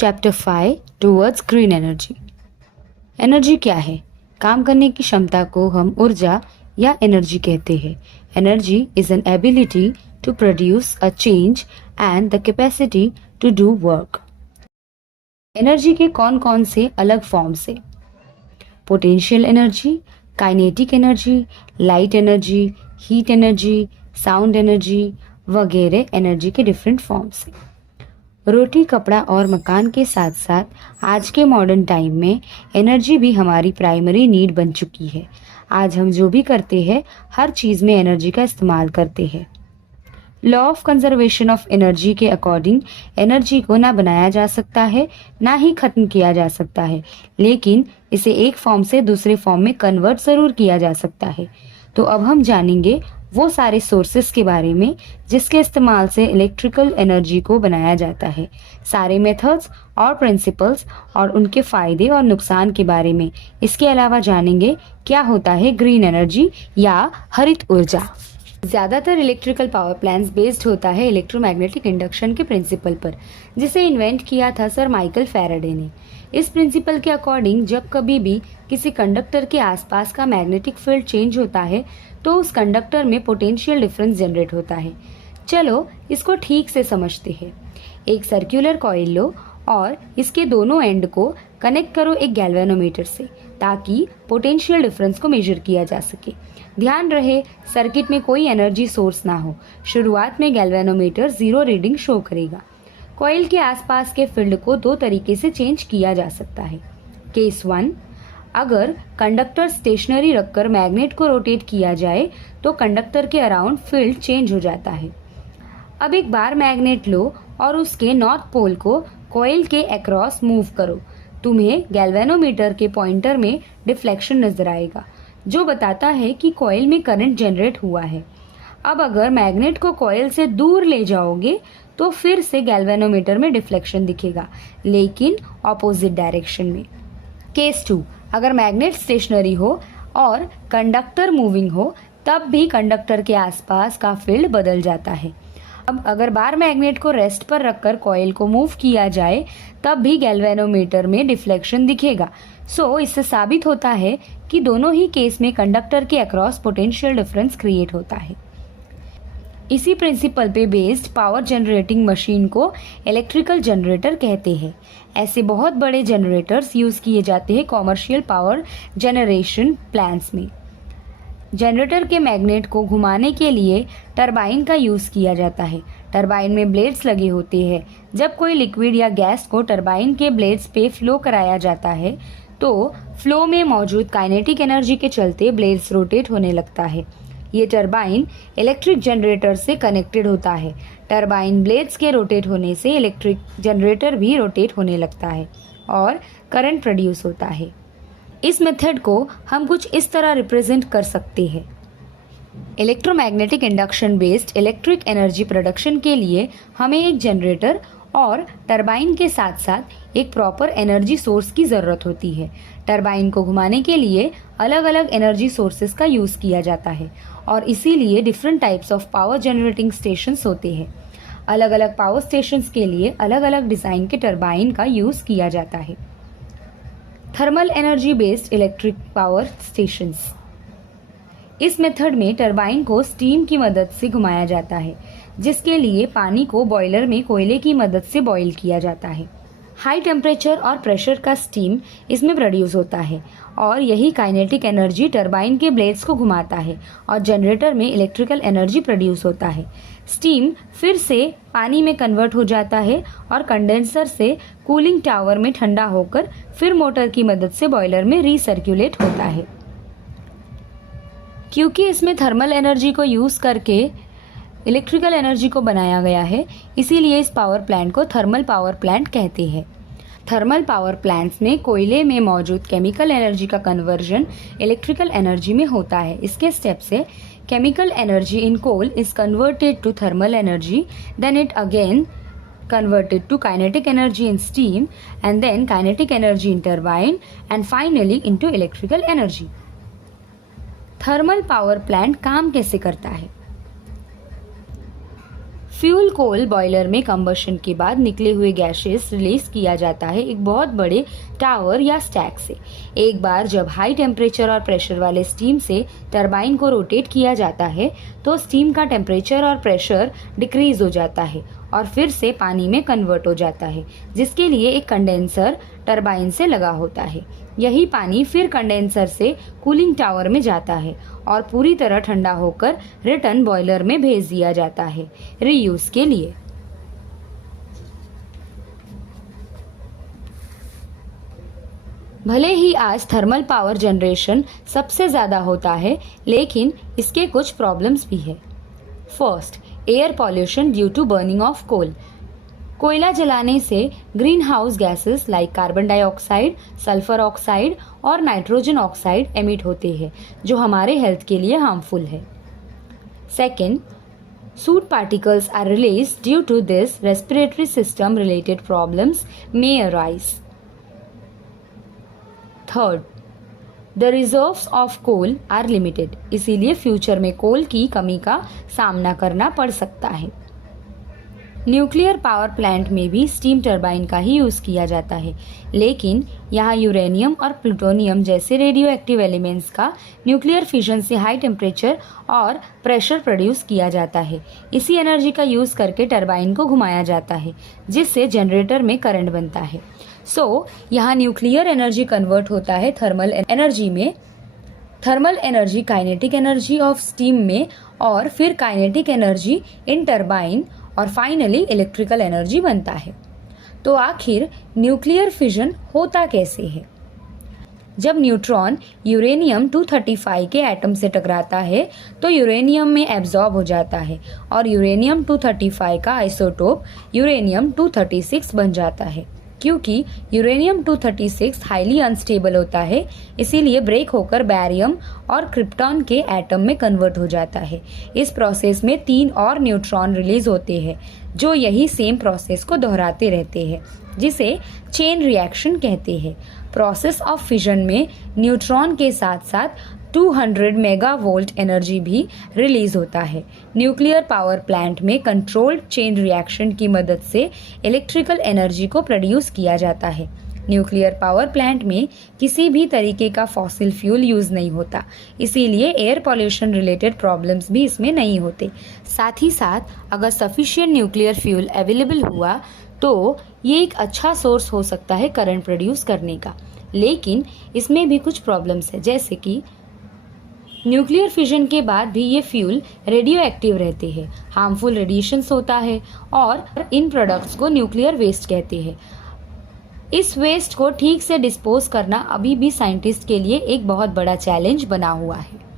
Chapter 5 towards green energy. Energy क्या है? काम करने की क्षमता को हम ऊर्जा या एनर्जी कहते हैं। Energy is an ability to produce a change and the capacity to do work. Energy के कौन कौन से अलग फॉर्म्स है? Potential energy, kinetic energy, light energy, heat energy, sound energy वगैरह एनर्जी के डिफरेंट फॉर्म्स हैं। रोटी, कपड़ा और मकान के साथ साथ आज के मॉडर्न टाइम में एनर्जी भी हमारी प्राइमरी नीड बन चुकी है। आज हम जो भी करते हैं हर चीज़ में एनर्जी का इस्तेमाल करते हैं। Law of conservation of energy के अकॉर्डिंग एनर्जी को ना बनाया जा सकता है ना ही खत्म किया जा सकता है, लेकिन इसे एक फॉर्म से दूसरे फॉर्म में कन्वर्ट ज़रूर किया जा सकता है। तो अब हम जानेंगे वो सारे सोर्सेस के बारे में जिसके इस्तेमाल से इलेक्ट्रिकल एनर्जी को बनाया जाता है, सारे मेथड्स और प्रिंसिपल्स और उनके फ़ायदे और नुकसान के बारे में। इसके अलावा जानेंगे क्या होता है ग्रीन एनर्जी या हरित ऊर्जा। ज़्यादातर इलेक्ट्रिकल पावर प्लांट्स बेस्ड होता है इलेक्ट्रोमैग्नेटिक इंडक्शन के प्रिंसिपल पर, जिसे इन्वेंट किया था सर माइकल फैराडे ने। इस प्रिंसिपल के अकॉर्डिंग जब कभी भी किसी कंडक्टर के आसपास का मैग्नेटिक फील्ड चेंज होता है तो उस कंडक्टर में पोटेंशियल डिफरेंस जनरेट होता है। चलो इसको ठीक से समझते हैं। एक सर्कुलर कॉइल लो और इसके दोनों एंड को कनेक्ट करो एक गैल्वेनोमीटर से, ताकि पोटेंशियल डिफरेंस को मेजर किया जा सके। ध्यान रहे सर्किट में कोई एनर्जी सोर्स ना हो। शुरुआत में गैल्वेनोमीटर 0 रीडिंग शो करेगा। कॉइल के आसपास के फील्ड को दो तरीके से चेंज किया जा सकता है। केस 1, अगर कंडक्टर स्टेशनरी रखकर मैग्नेट को रोटेट किया जाए तो कंडक्टर के अराउंड फील्ड चेंज हो जाता है। अब एक बार मैग्नेट लो और उसके नॉर्थ पोल को कॉइल के अक्रॉस मूव करो। तुम्हें गैल्वेनोमीटर के पॉइंटर में डिफ्लेक्शन नजर आएगा, जो बताता है कि कॉइल में करंट जनरेट हुआ है। अब अगर मैग्नेट को कॉइल से दूर ले जाओगे तो फिर से गैल्वेनोमीटर में डिफ्लेक्शन दिखेगा, लेकिन ऑपोजिट डायरेक्शन में। केस 2, अगर मैग्नेट स्टेशनरी हो और कंडक्टर मूविंग हो तब भी कंडक्टर के आसपास का फील्ड बदल जाता है। अब अगर बार मैग्नेट को रेस्ट पर रखकर कॉइल को मूव किया जाए तब भी गैल्वेनोमीटर में डिफ्लेक्शन दिखेगा। सो इससे साबित होता है कि दोनों ही केस में कंडक्टर के अक्रॉस पोटेंशियल डिफरेंस क्रिएट होता है। इसी प्रिंसिपल पे बेस्ड पावर जनरेटिंग मशीन को इलेक्ट्रिकल जनरेटर कहते हैं। ऐसे बहुत बड़े जनरेटर्स यूज़ किए जाते हैं कॉमर्शियल पावर जनरेशन प्लांट्स में। जनरेटर के मैग्नेट को घुमाने के लिए टरबाइन का यूज़ किया जाता है। टरबाइन में ब्लेड्स लगे होते हैं। जब कोई लिक्विड या गैस को टरबाइन के ब्लेड्स पे फ्लो कराया जाता है तो फ्लो में मौजूद काइनेटिक एनर्जी के चलते ब्लेड्स रोटेट होने लगता है। ये टरबाइन इलेक्ट्रिक जनरेटर से कनेक्टेड होता है। टरबाइन ब्लेड्स के रोटेट होने से इलेक्ट्रिक जनरेटर भी रोटेट होने लगता है और करंट प्रोड्यूस होता है। इस मेथड को हम कुछ इस तरह रिप्रेजेंट कर सकते हैं। Electromagnetic induction based electric energy production के लिए हमें एक जनरेटर और टरबाइन के साथ साथ एक प्रॉपर एनर्जी सोर्स की ज़रूरत होती है। टरबाइन को घुमाने के लिए अलग अलग एनर्जी सोर्सेज का यूज़ किया जाता है और इसीलिए different types of power generating stations होते हैं। अलग अलग पावर स्टेशंस के लिए अलग अलग डिज़ाइन के टरबाइन का यूज़ किया जाता है। Thermal energy based electric power stations. इस मेथड में टरबाइन को स्टीम की मदद से घुमाया जाता है, जिसके लिए पानी को बॉयलर में कोयले की मदद से बॉईल किया जाता है। हाई टेम्परेचर और प्रेशर का स्टीम इसमें प्रोड्यूस होता है और यही काइनेटिक एनर्जी टरबाइन के ब्लेड्स को घुमाता है और जनरेटर में इलेक्ट्रिकल एनर्जी प्रोड्यूस होता है। स्टीम फिर से पानी में कन्वर्ट हो जाता है और कंडेंसर से कूलिंग टावर में ठंडा होकर फिर मोटर की मदद से बॉयलर में रीसर्कुलेट होता है। क्योंकि इसमें थर्मल एनर्जी को यूज़ करके इलेक्ट्रिकल एनर्जी को बनाया गया है, इसीलिए इस पावर प्लांट को थर्मल पावर प्लांट कहते हैं। थर्मल पावर प्लांट्स में कोयले में मौजूद केमिकल एनर्जी का कन्वर्जन इलेक्ट्रिकल एनर्जी में होता है। इसके स्टेप से chemical energy in coal is converted to thermal energy, then it again converted to kinetic energy in steam and then kinetic energy in turbine and finally into electrical energy. Thermal power plant काम कैसे करता है? Fuel कोल boiler में combustion के बाद निकले हुए gases release किया जाता है एक बहुत बड़े टावर या स्टैक से। एक बार जब हाई टेम्परेचर और प्रेशर वाले स्टीम से टरबाइन को रोटेट किया जाता है तो स्टीम का टेम्परेचर और प्रेशर डिक्रीज हो जाता है और फिर से पानी में कन्वर्ट हो जाता है, जिसके लिए एक कंडेंसर टरबाइन से लगा होता है। यही पानी फिर कंडेंसर से कूलिंग टावर में जाता है और पूरी तरह ठंडा होकर रिटर्न बॉयलर में भेज दिया जाता है रीयूज के लिए। भले ही आज थर्मल पावर जनरेशन सबसे ज़्यादा होता है, लेकिन इसके कुछ प्रॉब्लम्स भी है। First, air pollution due to burning of coal. कोयला जलाने से green house gases like carbon dioxide, sulphur oxide और नाइट्रोजन ऑक्साइड एमिट होते हैं, जो हमारे हेल्थ के लिए हार्मफुल है। Second, soot particles are released. Due to this, respiratory system related problems may arise. Third, the reserves of coal are limited. इसीलिए future में कोल की कमी का सामना करना पड़ सकता है। न्यूक्लियर पावर प्लांट में भी स्टीम टरबाइन का ही यूज़ किया जाता है, लेकिन यहाँ यूरेनियम और प्लूटोनियम जैसे रेडियो एक्टिव एलिमेंट्स का न्यूक्लियर फिशन से हाई टेम्परेचर और प्रेशर प्रोड्यूस किया जाता है। इसी एनर्जी का यूज़ करके टरबाइन को घुमाया जाता है, जिससे जनरेटर में करंट बनता है। यहाँ न्यूक्लियर एनर्जी कन्वर्ट होता है थर्मल एनर्जी में, thermal energy kinetic energy of steam में, और फिर काइनेटिक एनर्जी इन टरबाइन, और फाइनली इलेक्ट्रिकल एनर्जी बनता है। तो आखिर न्यूक्लियर फिजन होता कैसे है? जब न्यूट्रॉन यूरेनियम 235 के एटम से टकराता है तो यूरेनियम में एब्जॉर्ब हो जाता है और यूरेनियम 235 का आइसोटोप यूरेनियम 236 बन जाता है। क्योंकि यूरेनियम 236 हाईली अनस्टेबल होता है, इसीलिए ब्रेक होकर बैरियम और क्रिप्टॉन के एटम में कन्वर्ट हो जाता है। इस प्रोसेस में 3 और न्यूट्रॉन रिलीज होते हैं, जो यही सेम प्रोसेस को दोहराते रहते हैं, जिसे चेन रिएक्शन कहते हैं। प्रोसेस ऑफ फिजन में न्यूट्रॉन के साथ साथ 200 मेगावोल्ट एनर्जी भी रिलीज होता है। न्यूक्लियर पावर प्लांट में कंट्रोल्ड चेन रिएक्शन की मदद से इलेक्ट्रिकल एनर्जी को प्रोड्यूस किया जाता है। न्यूक्लियर पावर प्लांट में किसी भी तरीके का फॉसिल फ्यूल यूज नहीं होता, इसीलिए एयर पॉल्यूशन रिलेटेड प्रॉब्लम्स भी इसमें नहीं होते। साथ ही साथ अगर सफिशिएंट न्यूक्लियर फ्यूल अवेलेबल हुआ तो ये एक अच्छा सोर्स हो सकता है करंट प्रोड्यूस करने का। लेकिन इसमें भी कुछ प्रॉब्लम्स है, जैसे कि न्यूक्लियर फिजन के बाद भी ये फ्यूल रेडियो एक्टिव रहते हैं, हार्मफुल रेडिएशंस होता है, और इन प्रोडक्ट्स को न्यूक्लियर वेस्ट कहते हैं। इस वेस्ट को ठीक से डिस्पोज करना अभी भी साइंटिस्ट के लिए एक बहुत बड़ा चैलेंज बना हुआ है।